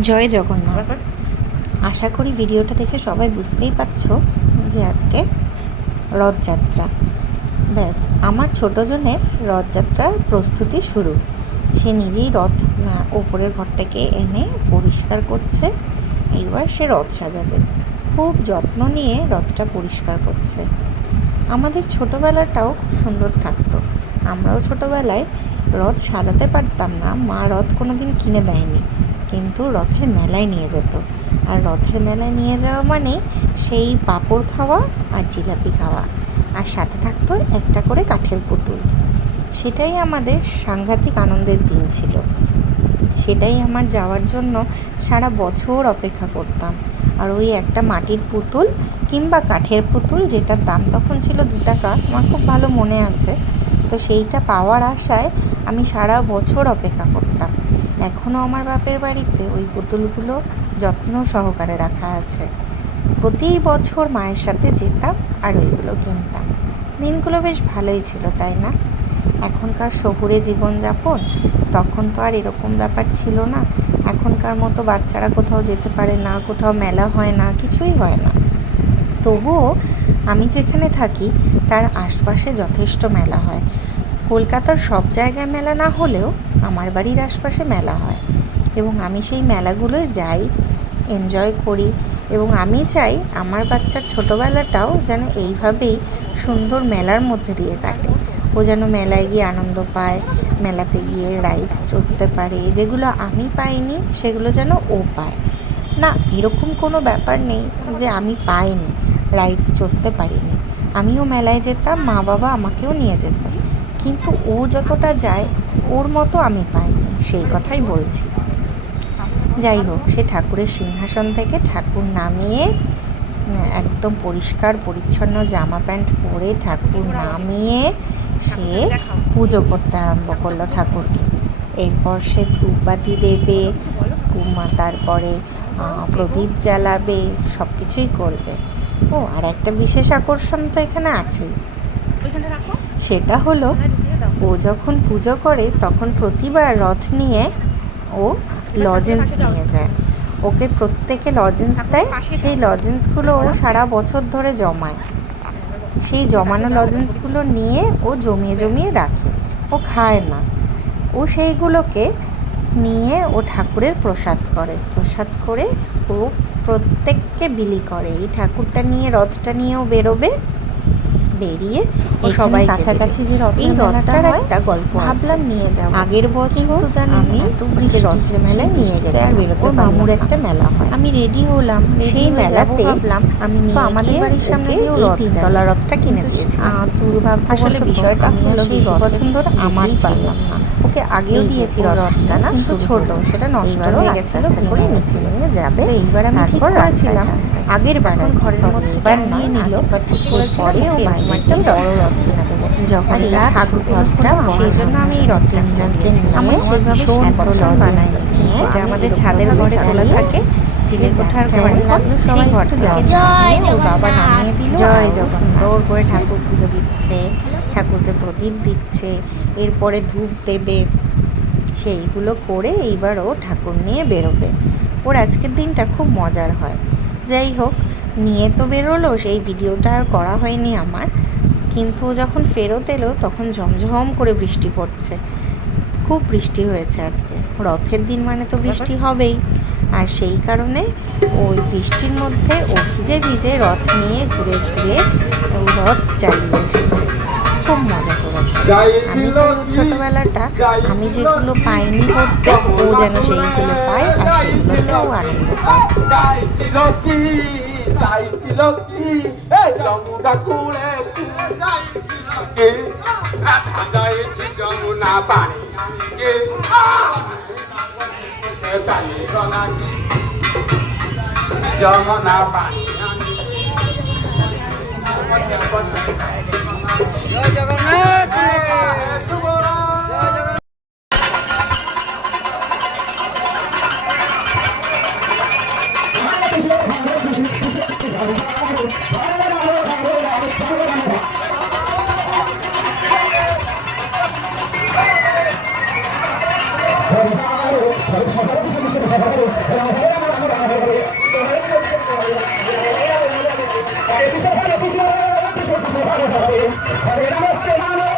জয় জগন্নাথ। আশা করি ভিডিওটা দেখে সবাই বুঝতেই পারছ যে আজকে রথযাত্রা। ব্যাস, আমার ছোটোজনের রথযাত্রার প্রস্তুতি শুরু। সে নিজেই রথ ওপরের ঘর থেকে এনে পরিষ্কার করছে। এইবার সে রথ সাজাবে। খুব যত্ন নিয়ে রথটা পরিষ্কার করছে। আমাদের ছোটোবেলাটাও খুব সুন্দর থাকতো। আমরাও ছোটোবেলায় রথ সাজাতে পারতাম না। মা রথ কোনো দিন কিনে দেয়নি। কিন্তু রথের মেলায় নিয়ে যেত। আর রথের মেলায় নিয়ে যাওয়া মানে সেই পাঁপড় খাওয়া আর জিলাপি খাওয়া। আর সাথে থাকতো একটা করে কাঠের পুতুল। সেটাই আমাদের সাংঘাতিক আনন্দের দিন ছিল। সেটাই আমার যাওয়ার জন্য সারা বছর অপেক্ষা করতাম। আর ওই একটা মাটির পুতুল কিংবা কাঠের পুতুল যেটার দাম তখন ছিল দু টাকা, আমার খুব ভালো মনে আছে। তো সেইটা পাওয়ার আশায় আমি সারা বছর অপেক্ষা করতাম। এখনও আমার বাপের বাড়িতে ওই পুতুলগুলো যত্ন সহকারে রাখা আছে। প্রতি বছর মায়ের সাথে যেতাম আর ওইগুলো কিনতাম। দিনগুলো বেশ ভালোই ছিল, তাই না? এখনকার শহুরে জীবনযাপন, তখন তো আর এরকম ব্যাপার ছিল না। এখনকার মতো বাচ্চারা কোথাও যেতে পারে না, কোথাও মেলা হয় না, কিছুই হয় না। তবুও আমি যেখানে থাকি, তার আশপাশে যথেষ্ট মেলা হয়। কলকাতার সব জায়গায় মেলা না হলেও আমার বাড়ির আশপাশে মেলা হয় এবং আমি সেই মেলাগুলোয় যাই এনজয় করি এবং আমি চাই আমার বাচ্চার ছোটোবেলাটাও যেন এইভাবেই সুন্দর মেলার মধ্যে দিয়ে কাটে। ও যেন মেলায় গিয়ে আনন্দ পায়, মেলাতে গিয়ে রাইডস চড়তে পারে, যেগুলো আমি পাইনি সেগুলো যেন ও পায়। না, এরকম কোনো ব্যাপার নেই যে আমি পাইনি রাইডস চড়তে পারিনি। আমিও মেলায় যেতাম মা বাবা আমাকেও নিয়ে যেত। কিন্তু ও যতটা যায় ওর মতো আমি পাইনি সেই কথাই বলছি। যাই হোক সে ঠাকুরের সিংহাসন থেকে ঠাকুর নামিয়ে একদম পরিষ্কার পরিচ্ছন্ন জামা প্যান্ট পরে ঠাকুর নামিয়ে সে পুজো করতে আরম্ভ করল ঠাকুরকে। এরপর সে ধূপবাতি দেবে তারপরে প্রদীপ জ্বালাবে সব কিছুই করবে। ও আর একটা বিশেষ আকর্ষণ তো এখানে আছেই। সেটা হলো, ও যখন পুজো করে তখন প্রতিবার রথ নিয়ে ও লজেন্স নিয়ে যায়। ওকে প্রত্যেকে লজেন্স দেয়। সেই লজেন্সগুলো ও সারা বছর ধরে জমায়। সেই জমানো লজেন্সগুলো নিয়ে ও জমিয়ে জমিয়ে রাখে। ও খায় না। ও সেইগুলোকে নিয়ে ও ঠাকুরের প্রসাদ করে। প্রসাদ করে ও প্রত্যেককে বিলি করে। এই ঠাকুরটা নিয়ে, রথটা নিয়েও বেরোবে। বেরিয়ে সবাই কাছাকাছি যে রথের মেলাটা হয় একটা গল্প ভাবলাম নিয়ে যাব। আগের বছর তো জানি আমি তো রথের মেলায় নিয়ে গেছি আর বেরোতে মামুর একটা মেলা হয়। আমি রেডি হলাম সেই মেলাতে ভাবলাম। আমি তো আমাদের বাড়ির সামনে এই তিনতলা রথটা কিনে দিয়েছি দুর্ভাগ্য আসলে বিষয়টা আমি হলো পছন্দ আমার পারলাম না। ওকে আগেও দিয়েছি রথটা না? ছোট, সেটা নষ্ট হয়ে আস্তে গেছে আস্তে আস্তে করে নিচে নিয়ে যাবে। এইবার আমি ঠিক করেছিলাম, আগের বার ঘরের মধ্যে নিয়ে নিল ঠিক করেছিলাম, মাইকে একটা বড় রথ রথ কিনে যখন এই ঠাকুর ঘরটা সেই জন্য আমি এই রথটা আমার সেইভাবে ভীষণ শ্যান্ত পছন্দ লজেন্স এটা আমাদের ছাদের ঘরে তোলা থাকে চিলে কোঠার লাগল সবাই সেই ঘরটা জয় বাবা দিল জয়। সুন্দর করে ঠাকুর পুজো দিচ্ছে ঠাকুরকে প্রদীপ দিচ্ছে এরপরে ধূপ দেবে সেইগুলো করে এইবার ও ঠাকুর নিয়ে বেরোবে। ওর আজকের দিনটা খুব মজার হয়। যাই হোক নিয়ে তো বেরোলো সেই ভিডিওটা আর করা হয়নি আমার। কিন্তু যখন ফেরত এলো তখন ঝমঝম করে বৃষ্টি পড়ছে। খুব বৃষ্টি হয়েছে আজকে। রথের দিন মানে তো বৃষ্টি হবেই। আর সেই কারণে ওই বৃষ্টির মধ্যে ও ভিজে ভিজে রথ নিয়ে ঘুরে ঘুরে রথ চালিয়ে এসেছে খুব মজা করেছে আমি যে ছোটোবেলাটা আমি যেগুলো পাইনি করতে ও যেন সেইগুলো পায় আর সেইগুলোতে ও আনন্দ পায় গলাকি যমুনা পানি জয় Jagannath Thank Hare Namaste Namaste